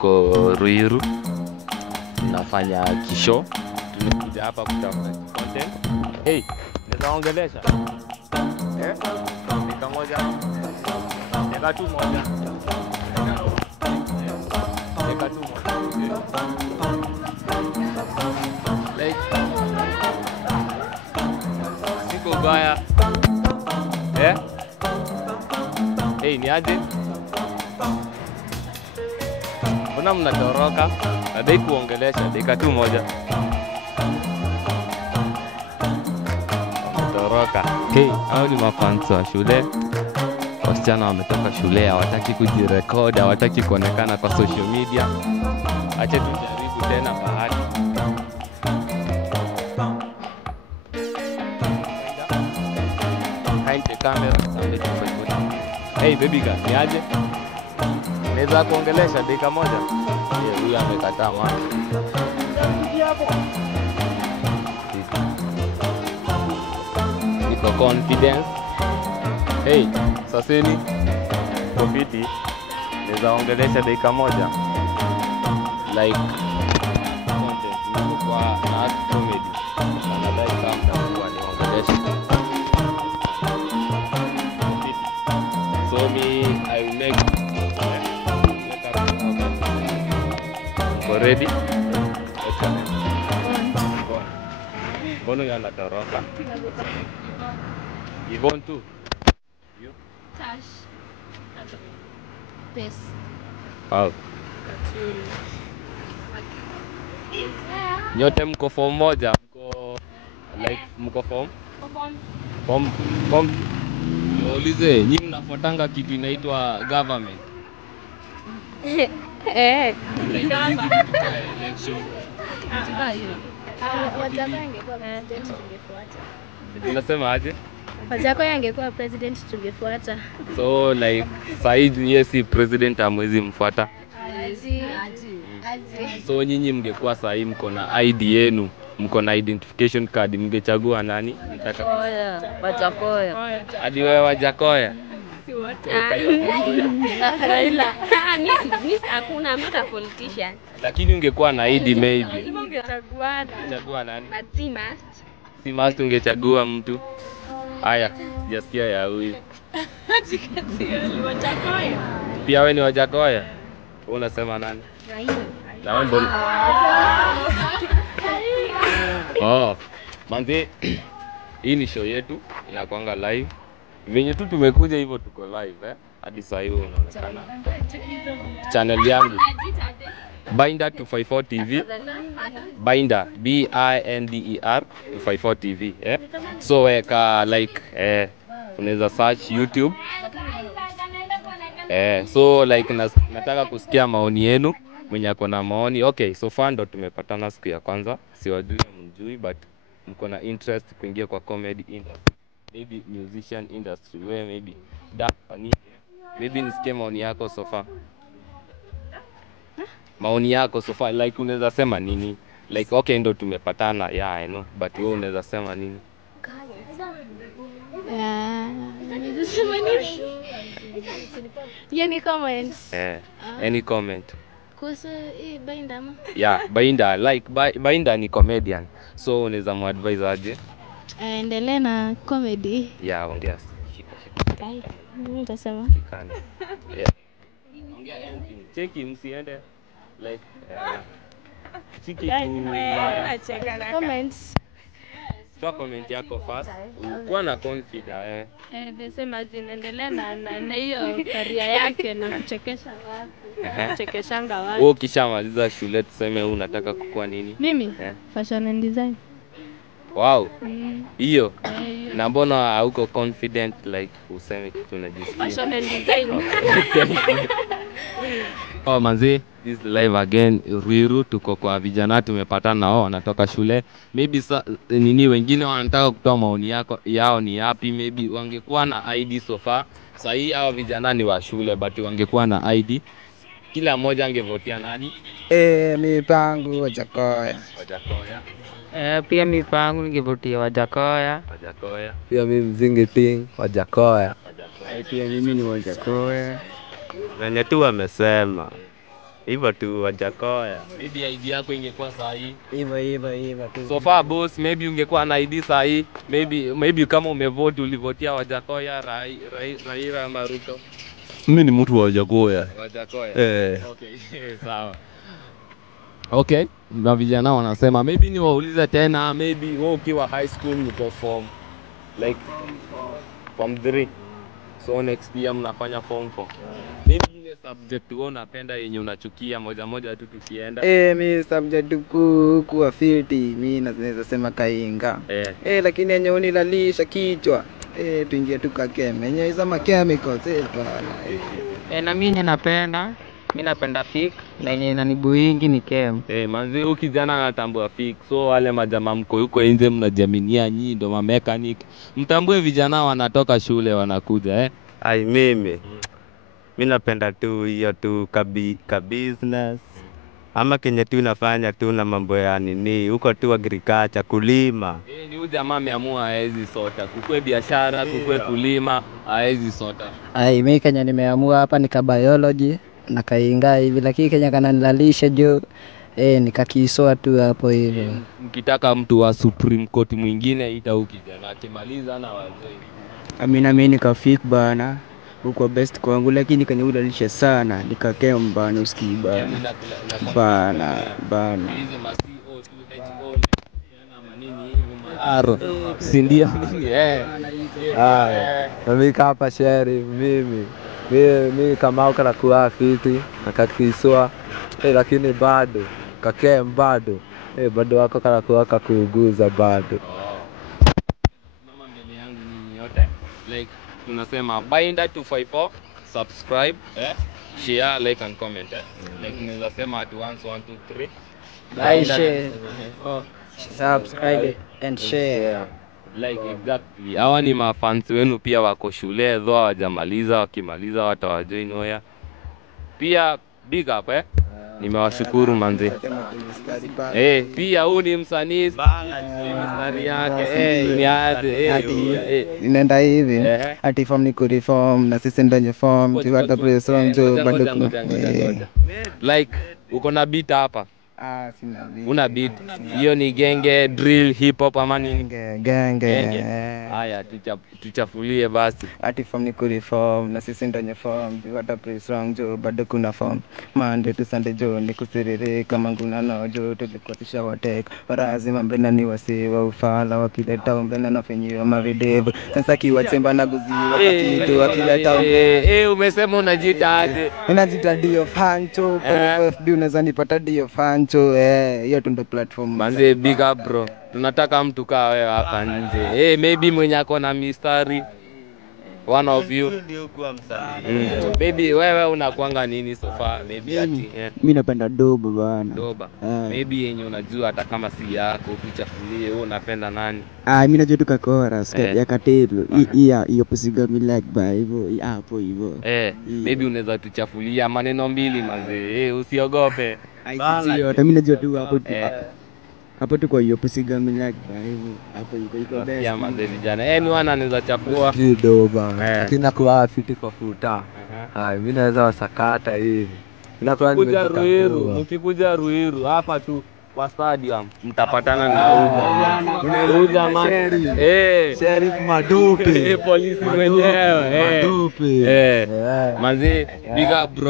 tuko Ruiru, nafanya kisho. Tumekuja hapa kutafuta content. Hey, naweza ongelesha? Dakika moja. Dakika tu moja. Dakika tu moja. Like siko baya. Hey, ni aje? Mbona mnatoroka? Nadai kuongelesha dakika tu moja. Mnatoroka. Hey, hao ni mafans wa shule. Wasichana wametoka shule, hawataki kujirecord, hawataki kuonekana kwa social media. Acha tujaribu tena bahati. Behind the camera, somebody to put. Hey baby girl, ni aje? Naweza kuongelesha dakika moja? Huyu amekataa mwana. Niko confidence. Hey, saseni. Profiti. Naweza ongelesha dakika moja. Like content niko kwa na comedy. Nadai kama mtakuwa niongelesha. So me, I will make up. Ready? Bono yana toroka. Yvonne too. You? Tash. Pes. Wow. Nyote mko form moja, mko form? Form. Niulize, nyinyi mnafuatanga kitu inaitwa government? Election. Wajackoya angekuwa president tungefuata. Unasema aje? Wajackoya angekuwa president tungefuata. So like Said yeye si president hamwezi mfuata. Aje. So nyinyi mngekuwa sahi mko na ID yenu, mko na identification card, mngechagua nani? Wajackoya. Hadi wewe Wajackoya? Si wote. Raila. Mimi hakuna mta politician. Lakini ungekuwa na ID maybe. Ungechagua nani? Si must ungechagua mtu. Haya, sijasikia ya huyu. Wajackoya. Pia wewe ni Wajackoya? Wewe unasema nani? Raila. Na wewe mbona? Oh, manze, hii ni show yetu inakuanga live. Venye tu tumekuja hivyo tuko live hadi saa hiyo unaonekana. Channel yangu Binder 254 TV. Binder BINDER 254 TV So weka like unaweza search YouTube. So like nataka kusikia maoni yenu. Mwenye ako na maoni. Okay, so far ndo tumepatana siku ya kwanza. Siwajui mjui but mko na interest kuingia kwa comedy industry. Maybe musician industry, where maybe that funny. Maybe nisikie maoni yako so far. Maoni yako so far, like unaweza sema nini? Like okay ndo tumepatana, yeah I know, but wewe unaweza sema nini? Any comments? Any comment? Kuhusu Binder ma? Yeah, Binder, like Binder ni comedian. So unaweza muadvise aje? Endelee na comedy. Yeah, ongea. Kai. Nitasema. Yeah. Ongea anything. Cheki msiende like cheki tu. Comments. Toa comment yako first. Kuwa na confidence. Nasema zinaendelea na hiyo career yake na kuchekesha watu. Kuchekeshanga watu. Wewe ukishamaliza shule tuseme unataka kukua nini? Mimi? Fashion and design. Wow. Hiyo. Na mbona hauko confident like useme kitu unajisikia? Fashion and design. Oh manzi, this is live again Ruiru, tuko kwa vijana tumepatana nao wanatoka shule. Maybe nini wengine wanataka kutoa maoni yao ni yapi, maybe wangekuwa na ID so far. Sasa hii hao vijana ni wa shule but wangekuwa na ID. Kila mmoja angevotia nani? Mipango Wajackoya. Pia mipango ningevotia Wajackoya. Pia mimi Mzingiting Wajackoya. Pia mimi ni Wajackoya. Wenye tu wamesema. Hivyo tu Wajakoya. Maybe ID yako ingekuwa sahihi. Hivyo tu. So far boss, maybe ungekuwa na ID sahihi. Maybe kama umevote ulivotia Wajakoya, Raila ama Ruto. Mimi ni mtu wa Wajakoya. Wajakoya. Okay, sawa. Okay, na vijana wanasema maybe niwaulize tena, maybe wewe ukiwa high school mko form 3. So next year mnafanya form 4. Maybe ile subject wewe unapenda yenye unachukia moja tu tukienda. Mi subject kuwa fiti, mi naweza sema kainga. Lakini yenye unilalisha kichwa. Tuingie tu kakeme. Yenye hizo chemicals bana. Na mimi napenda fik na yenye inanibuingi ni kem. Manzi huyu kijana anatambua fix. So wale majamaa mko huko nje mnajaminia nyinyi ndo ma mechanic. Mtambue vijana wanatoka shule wanakuja Ai mimi napenda tu hiyo tu business. Ama kenye tu nafanya tu na mambo ya nini huko tu agriculture kulima. Ni huyu jamaa ameamua haezi sota. Kukue biashara, kukue kulima, haezi sota. Mimi Kenya nimeamua hapa nika biology na kainga hivi, lakini Kenya kananilalisha juu nikakisoa tu hapo hivyo. Mkitaka mtu wa Supreme Court mwingine ita huyu kijana akimaliza na wazee. Mimi nikafik bana. Uko best kwangu, lakini kanilalisha sana nikakem bana, usikii bana. Bana. Hizi ma CO2H na manini hivi aro. Si ndio nini Mimi hapa sheri mimi kama ukala kuwa fiti nakakiswa lakini bado kakem bado bado wako kala kuwa kuuguza bado. Mama mbele yangu ni yote like tunasema Binder 254 subscribe share like and comment like tunaweza sema at once 1 2 3 Like, share, subscribe and share. like exactly. Hawa ni mafans wenu pia wako shule though hawajamaliza, wakimaliza watawajoin Oya. Pia big up nimewashukuru manzi. Pia huyu ni msanii mstari yake ni aje inaenda hivi ati form ni kureform na sisi ndanye form tuwata pressure jo bado like uko na beat hapa. Sina beat. Una beat. Hiyo ni genge, drill, hip hop ama nini? Genge. Haya tuchafulie basi. Ati form ni kureform na sisi ndanye form tuwata pressure jo bado kuna form. Monday to Sunday jo ni kusirire kama nguna no jo tulikuwa tushawatek. Warazi mambena ni wasi wa ufala wakileta umbena na fenyiwa mavidevu. Sasa kiwachemba na guziwa kitu wakileta umesema unajiita aje? Unajiita Dio Fancho, FD unaweza nipata Dio Fancho, hiyo tu ndo platform. Manze big up bro. Tunataka mtu kaa wewe hapa nje. Maybe mwenye ako na mistari. One of you. Baby wewe unakuanga nini so far? Maybe ati mimi napenda doba bana. Doba. Maybe yenye unajua hata kama si yako ukichafulie wewe unapenda nani? Mimi najua tu chorus ya Katelo. Hiyo pusiga mi like by hivyo hapo hivyo. Maybe unaweza tuchafulia maneno mbili manze. Usiogope. Mimi najua tu hapo tu kwa hiyo pusiga mi like by hivyo hapo iko best. Ya manze vijana. Ni wana anaweza chafua. Doba. Lakini kwa fiti kwa futa. Mimi naweza wasakata hivi. Mkikuja Ruiru hapa tu kwa stadium mtapatana na huyu jamaa Sheriff Madupe polisi mwenyewe Madupe manzi big up bro.